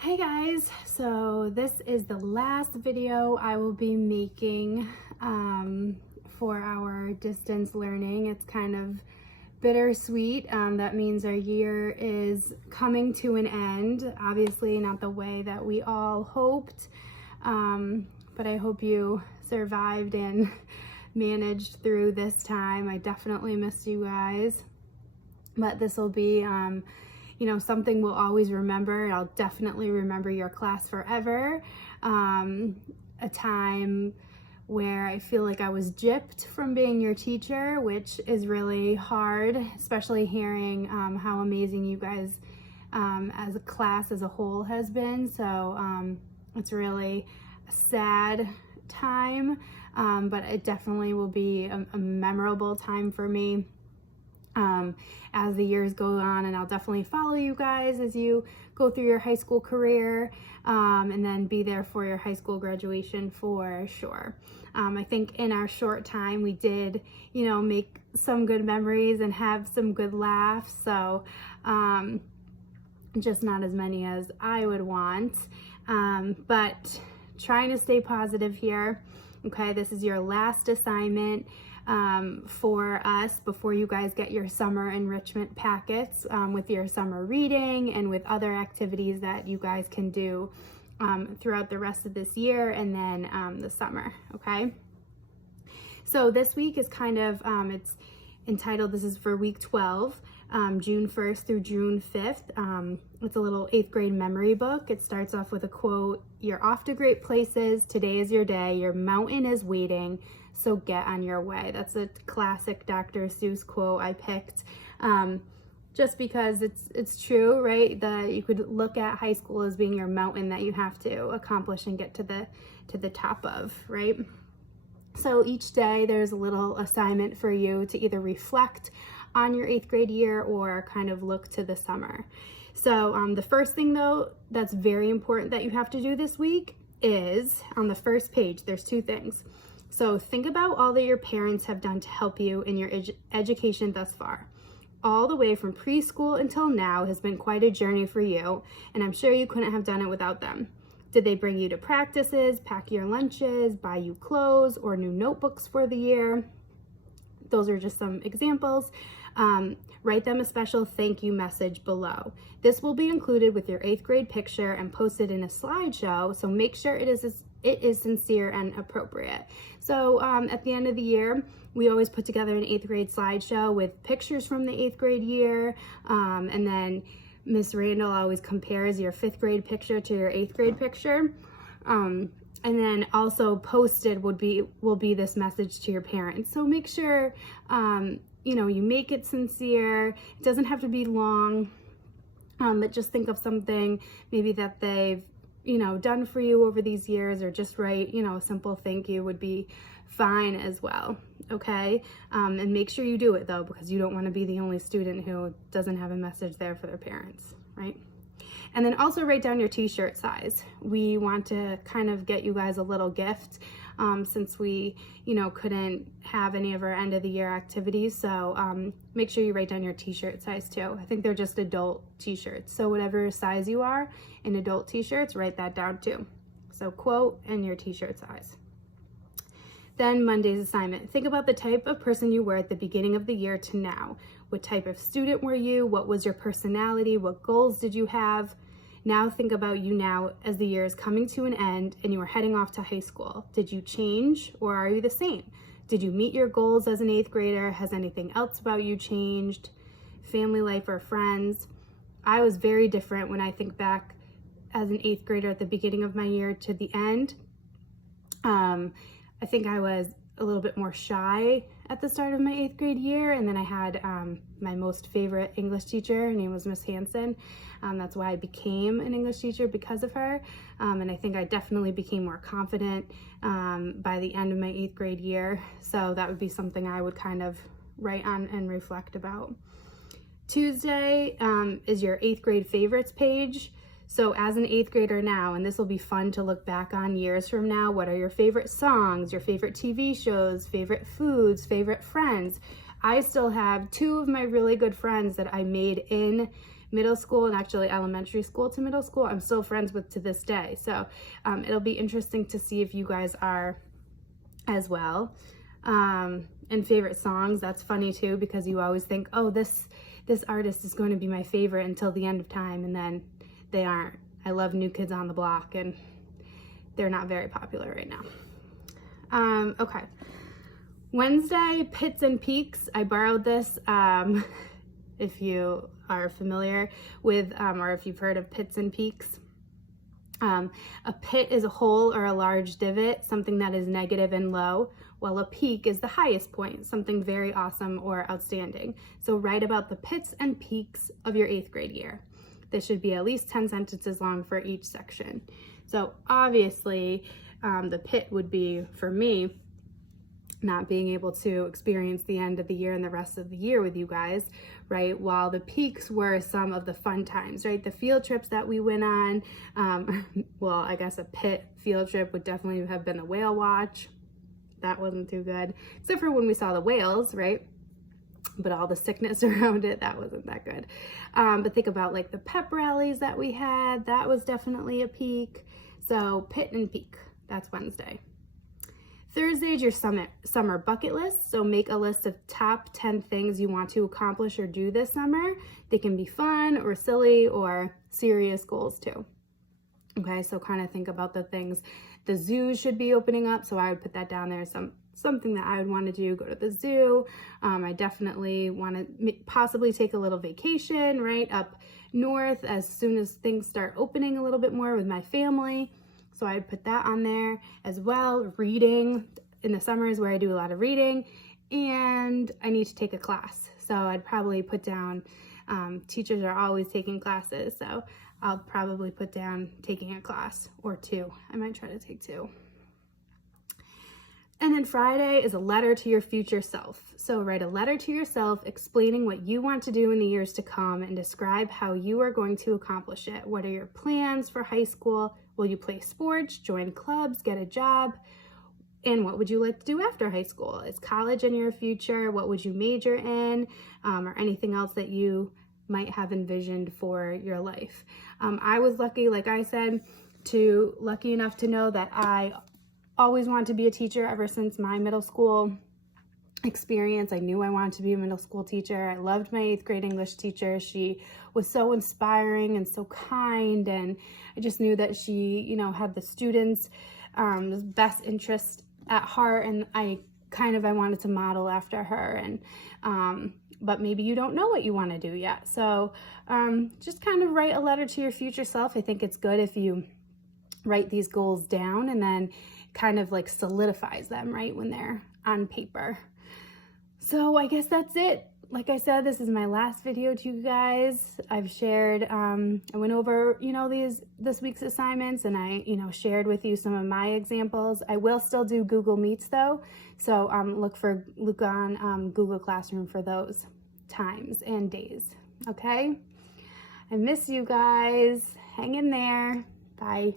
Hey guys, so this is the last video I will be making for our distance learning. It's kind of bittersweet. That means our year is coming to an end. Obviously not the way that we all hoped, but I hope you survived and managed through this time. I definitely missed you guys, but this will be something we'll always remember. I'll definitely remember your class forever. A time where I feel like I was gypped from being your teacher, which is really hard, especially hearing how amazing you guys as a class as a whole has been. So it's really a sad time, but it definitely will be a memorable time for me as the years go on, and I'll definitely follow you guys as you go through your high school career, and then be there for your high school graduation for sure. I think in our short time we did, make some good memories and have some good laughs, so just not as many as I would want, but trying to stay positive here. Okay, this is your last assignment for us before you guys get your summer enrichment packets with your summer reading and with other activities that you guys can do throughout the rest of this year and then the summer. Okay, so this week is kind of it's entitled, this is for week 12, June 1st through June 5th. It's a little 8th grade memory book. It starts off with a quote: "You're off to great places. Today is your day. Your mountain is waiting. So get on your way." That's a classic Dr. Seuss quote I picked just because it's true, right? That you could look at high school as being your mountain that you have to accomplish and get to the top of, right? So each day there's a little assignment for you to either reflect on your 8th grade year or kind of look to the summer. So the first thing though that's very important that you have to do this week is on the first page. There's two things. So think about all that your parents have done to help you in your education thus far. All the way from preschool until now has been quite a journey for you, and I'm sure you couldn't have done it without them. Did they bring you to practices, pack your lunches, buy you clothes or new notebooks for the year? Those are just some examples. Write them a special thank you message below. This will be included with your 8th grade picture and posted in a slideshow, so make sure it is sincere and appropriate. So at the end of the year, we always put together an 8th grade slideshow with pictures from the 8th grade year, and then Miss Randall always compares your 5th grade picture to your 8th grade picture. And then also posted will be this message to your parents. So make sure you make it sincere. It doesn't have to be long, but just think of something maybe that they've done for you over these years, or just write a simple thank you would be fine as well. Okay, and make sure you do it though, because you don't want to be the only student who doesn't have a message there for their parents, right? And then also write down your t-shirt size. We want to kind of get you guys a little gift since we couldn't have any of our end of the year activities. So make sure you write down your t-shirt size too. I think they're just adult t-shirts. So whatever size you are in adult t-shirts, write that down too. So quote and your t-shirt size. Then Monday's assignment. Think about the type of person you were at the beginning of the year to now. What type of student were you? What was your personality? What goals did you have? Now think about you now as the year is coming to an end and you are heading off to high school. Did you change, or are you the same? Did you meet your goals as an 8th grader? Has anything else about you changed? Family life or friends? I was very different when I think back as an 8th grader at the beginning of my year to the end. I think I was a little bit more shy at the start of my 8th grade year, and then I had my most favorite English teacher. Her name was Miss Hanson. That's why I became an English teacher, because of her, and I think I definitely became more confident by the end of my 8th grade year. So that would be something I would kind of write on and reflect about. Tuesday is your 8th grade favorites page. So as an 8th grader now, and this will be fun to look back on years from now, what are your favorite songs, your favorite TV shows, favorite foods, favorite friends? I still have 2 of my really good friends that I made in middle school and actually elementary school to middle school, I'm still friends with to this day. So it'll be interesting to see if you guys are as well. And favorite songs, that's funny too, because you always think, oh, this artist is going to be my favorite until the end of time, and then they aren't. I love New Kids on the Block, and they're not very popular right now. Okay. Wednesday, Pits and Peaks. I borrowed this if you are familiar with, or if you've heard of Pits and Peaks. A pit is a hole or a large divot, something that is negative and low, while a peak is the highest point, something very awesome or outstanding. So write about the pits and peaks of your 8th grade year. This should be at least 10 sentences long for each section. So obviously, the pit would be, for me, not being able to experience the end of the year and the rest of the year with you guys, right? While the peaks were some of the fun times, right? The field trips that we went on, well, I guess a pit field trip would definitely have been the whale watch. That wasn't too good, except for when we saw the whales, right? But all the sickness around it, that wasn't that good. But think about like the pep rallies that we had, that was definitely a peak. So pit and peak, that's Wednesday. Thursday is your summer bucket list. So make a list of top 10 things you want to accomplish or do this summer. They can be fun or silly or serious goals too. Okay, so kind of think about the things. The zoo should be opening up, so I would put that down there. Something that I would want to do, go to the zoo. I definitely want to possibly take a little vacation, right, up north as soon as things start opening a little bit more with my family. So I'd put that on there as well. Reading in the summer is where I do a lot of reading, and I need to take a class. So I'd probably put down, teachers are always taking classes, so I'll probably put down taking a class or 2. I might try to take 2. And then Friday is a letter to your future self. So write a letter to yourself explaining what you want to do in the years to come and describe how you are going to accomplish it. What are your plans for high school? Will you play sports, join clubs, get a job? And what would you like to do after high school? Is college in your future? What would you major in? Or anything else that you might have envisioned for your life. I was lucky, like I said, lucky enough to know that I always wanted to be a teacher ever since my middle school experience. I knew I wanted to be a middle school teacher. I loved my 8th grade English teacher. She was so inspiring and so kind, and I just knew that she, had the students' best interest at heart, and I wanted to model after her. And but maybe you don't know what you want to do yet. So just kind of write a letter to your future self. I think it's good if you write these goals down and then kind of like solidifies them, right, when they're on paper. So I guess that's it. Like I said, this is my last video to you guys. I've shared, I went over, this week's assignments, and I, shared with you some of my examples. I will still do Google Meets though. So look on Google Classroom for those times and days. Okay. I miss you guys. Hang in there. Bye.